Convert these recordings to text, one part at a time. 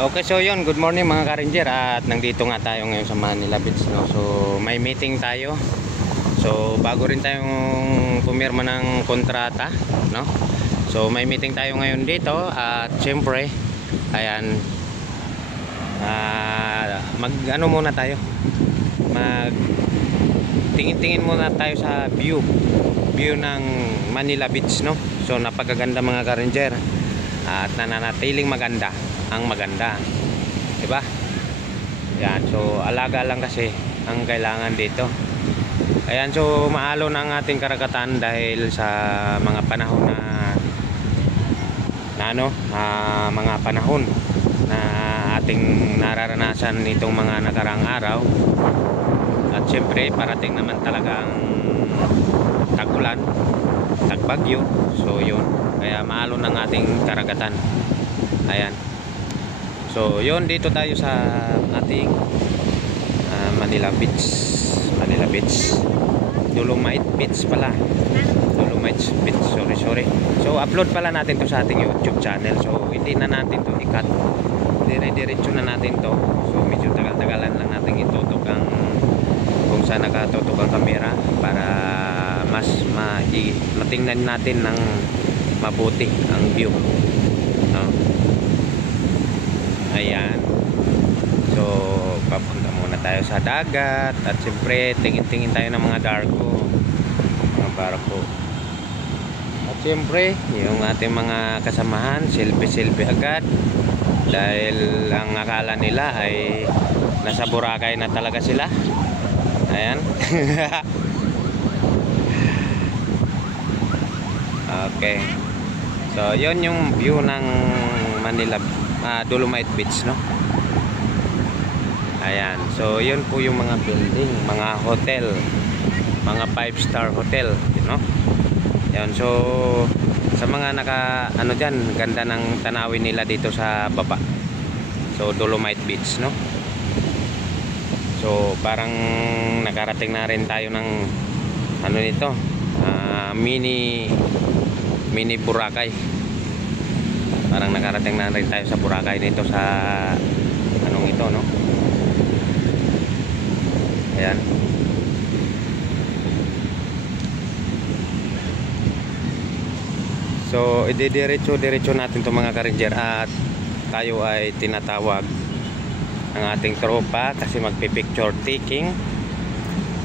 Okay, so yun, good morning mga ka-ranger. At nandito nga tayo ngayon sa Manila Beach, no? So may meeting tayo. So bago rin tayong pumirma ng kontrata, no? So may meeting tayo ngayon dito. At syempre, ayan, mag ano muna tayo, mag tingin-tingin muna tayo sa view ng Manila Beach, no? So napakaganda mga ka-ranger. At nananatiling maganda ang maganda, diba? Yan, so alaga lang kasi ang kailangan dito. Ayan, so maalon ang ating karagatan dahil sa mga panahon mga panahon na ating nararanasan nitong mga nakarang araw. At syempre parating naman talaga ang tag-ulan, tagbagyo. So yun, kaya maalon ang ating karagatan. Ayan. So yun, dito tayo sa ating Manila Beach. Manila Beach, Dolomite Beach pala, Dolomite Beach, sorry. So upload pala natin to sa ating YouTube channel. So hindi na natin to ikat, dire-diretso na natin to. So medyo tagal-tagalan lang natin itutok ang kung saan nakatutok ang camera para mas matingnan natin ng mabuti ang view, no? Ayan. So papunta muna tayo sa dagat. At siyempre tingin-tingin tayo ng mga mga barko. At siyempre yung ating mga kasamahan, selfie agad. Dahil ang akala nila ay nasa Boracay na talaga sila. Ayan. Okay. So yun yung view ng Manila Dolomite Beach, no? Ayan, so yun po yung mga building, mga hotel, mga 5-star hotel, you know? Ayan, so sa mga dyan, ganda ng tanawin nila dito sa baba. So Dolomite Beach, no? So parang nakarating na rin tayo ng nito, mini Boracay. Parang nakarating na rin tayo sa Boracay nito sa ito, no? Ayan. So diretso natin to mga ka-ranger. At tayo ay tinatawag ng ating tropa kasi magpi-picture taking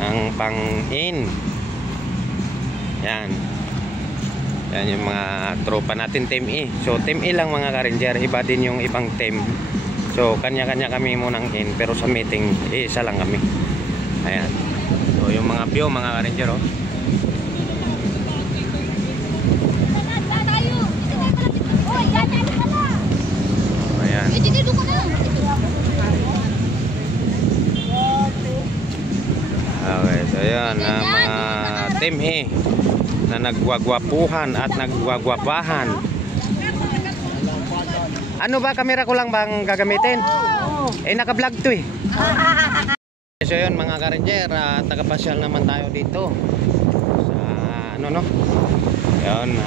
ang pang-in. Yan. Yan yung mga tropa natin, team E. So team E lang mga ka-ranger, iba din yung ibang team. So kanya-kanya kami munang in, pero sa meeting isa lang kami. Ayan. So yung mga view mga ka-ranger, oh. Ayan. Okay, so yan mga team E na nagwagwapuhan at nagwagwapahan. Ano ba, camera ko lang bang gagamitin? Naka-vlog to eh. So yun mga ka-ranger, tagapasyal naman tayo dito sa yun,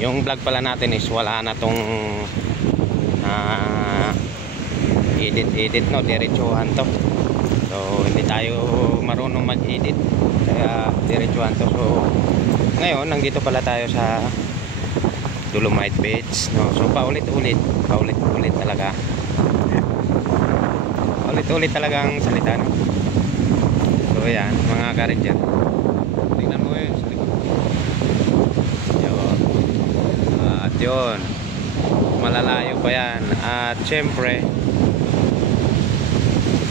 yung vlog pala natin is wala na tong edit, no? Diretsuhan to. So hindi tayo marunong mag-edit, kaya diretsuhan to. So ngayon nandito pala tayo sa Dolomite Beach, no? So paulit-ulit talaga. Paulit-ulit talagang salita, no? So ayan mga ka-ranger, tingnan mo yun sa likod. At yun, malalayo pa yan. At syempre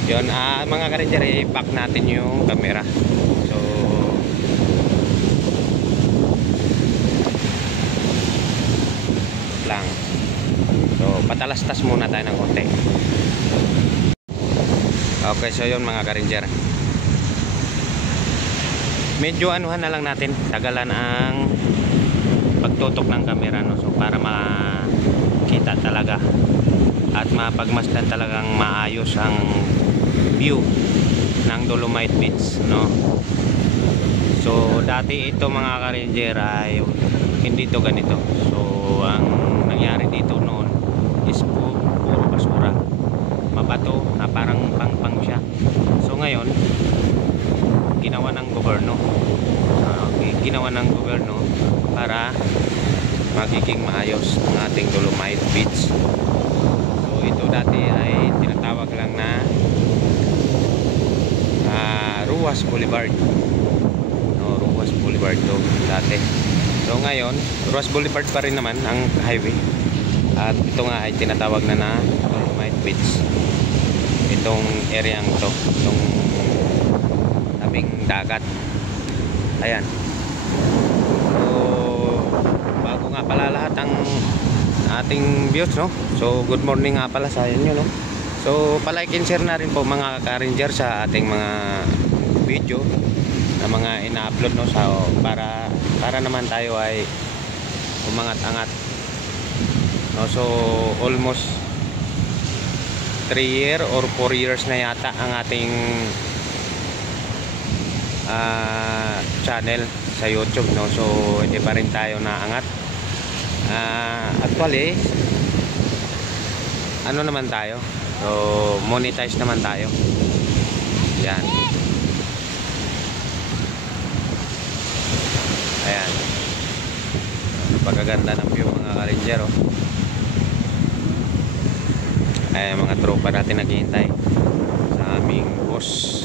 yun, mga ka-ranger, i-back natin yung camera. So lang, so patalastas muna tayo ng konti. Okay, so yun mga ka-ranger, medyo anuhan na lang natin, tagalan ang pagtutok ng camera, no? So para makita talaga at mapagmasdan talagang maayos ang view ng Dolomite Beach, no? So dati ito mga ka-ranger ay hindi to ganito. So ang nangyari dito noon is puro basura, mabato na parang pangpang siya. So ngayon ginawa ng gobyerno, para magiging maayos ang ating Dolomite Beach. So ito dati ay tinatawag lang na Ruas Boulevard. No, Ruas Boulevard to dati. So ngayon, Ruas Boulevard pa rin naman ang highway. At ito nga ay tinatawag na Dolomite Beach. Itong area to, itong tabing dagat. Ayan. So bago nga pala lahat ang ating views, no? So good morning nga pala sa inyo, no? So palike and share na rin po mga ka-ranger sa ating mga video na mga ina-upload, no? So para naman tayo ay umangat-angat, no? So almost 3 year or 4 years na yata ang ating channel sa YouTube, no? So hindi pa rin tayo naangat. Actually ano naman tayo, so monetize naman tayo. Yan. Ayan, napakaganda ng view mga ka-ranger, oh. Ayan, mga tropa natin naghihintay sa aming boss.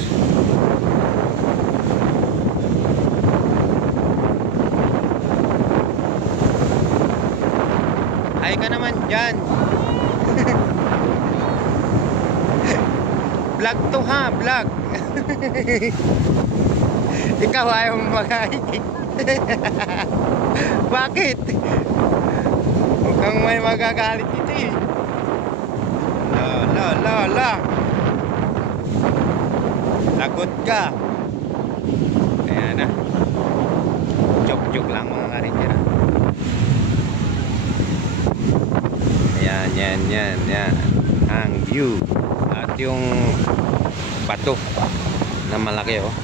Ay ka naman dyan. Vlog to ha, vlog. Ikaw ayaw mag-hi. Bakit? Mukhang may magagalit dito eh. La. Lagot ka. Ayan na. Joke lang mga ka-ranger. Yan ang view at yung bato na malaki, oh.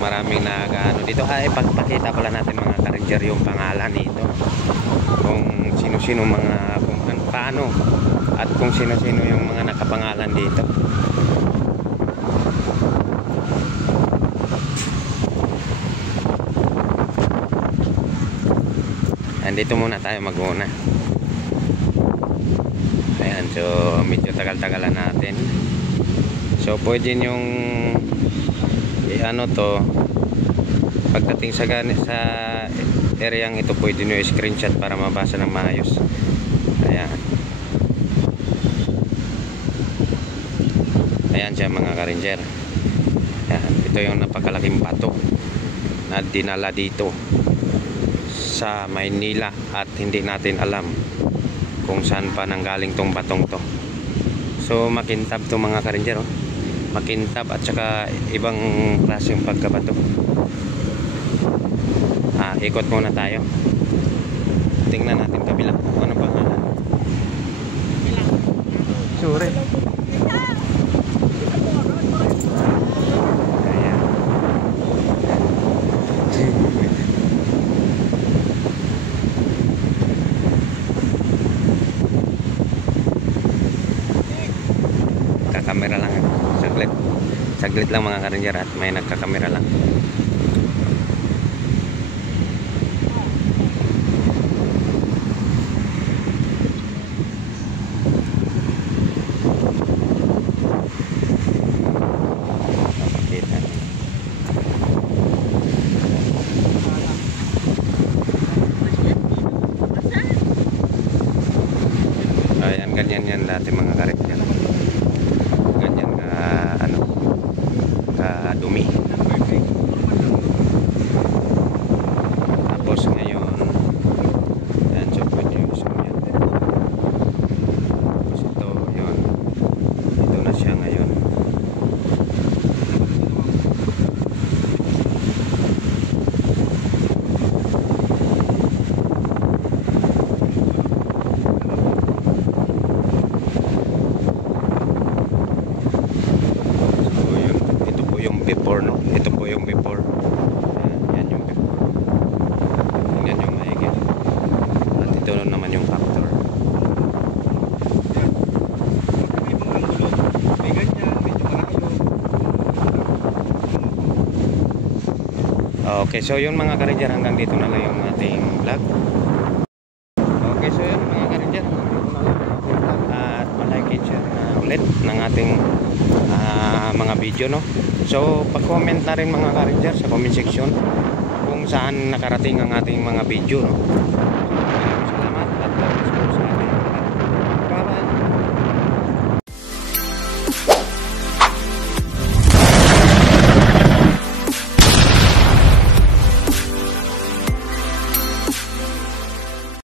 Maraming nagaano dito. Ay, pagpakita pala natin mga ka-ranger yung pangalan nito, kung sino-sino mga, kung paano at kung sino-sino yung mga nakapangalan dito. Andito muna tayo mag-una. Ayan, so medyo tagal-tagalan natin. So pwede yung ano to, pagdating sa area ito, pwede nyo screenshot para mabasa ng maayos. Ayan siya mga ka-ranger. Ayan, ito yung napakalaking bato na dinala dito sa Maynila at hindi natin alam kung saan pa nanggaling tong batong to. So makintab to mga ka-ranger, oh. Makintab at saka ibang klase yung pagkabato. Ikot muna tayo. Tingnan natin kabila. Ano pangalan? Sure. Ayan. Kakamera lang. Saglit lang mga ka-ranger at may nagkakamera lang. Ayan, ganyan yan dati mga ka-ranger. Ganyan ka dumi. Tapos ngayon, ayan, so pwede yung zoom yan. Tapos ito, yun, ito na siya ngayon. Before, no? Ito po yung before. Yan yung before. Tingnan yung maigi. Okay, so yun mga ka-ranger, hanggang dito na lang yung ating vlog. Okay, so yun mga ka-ranger, hanggang dito na lang yung ating vlog. At palike and share na ulit ng ating mga video, no? So pag-comment na rin mga ka-ranger sa comment section kung saan nakarating ang ating mga video, no?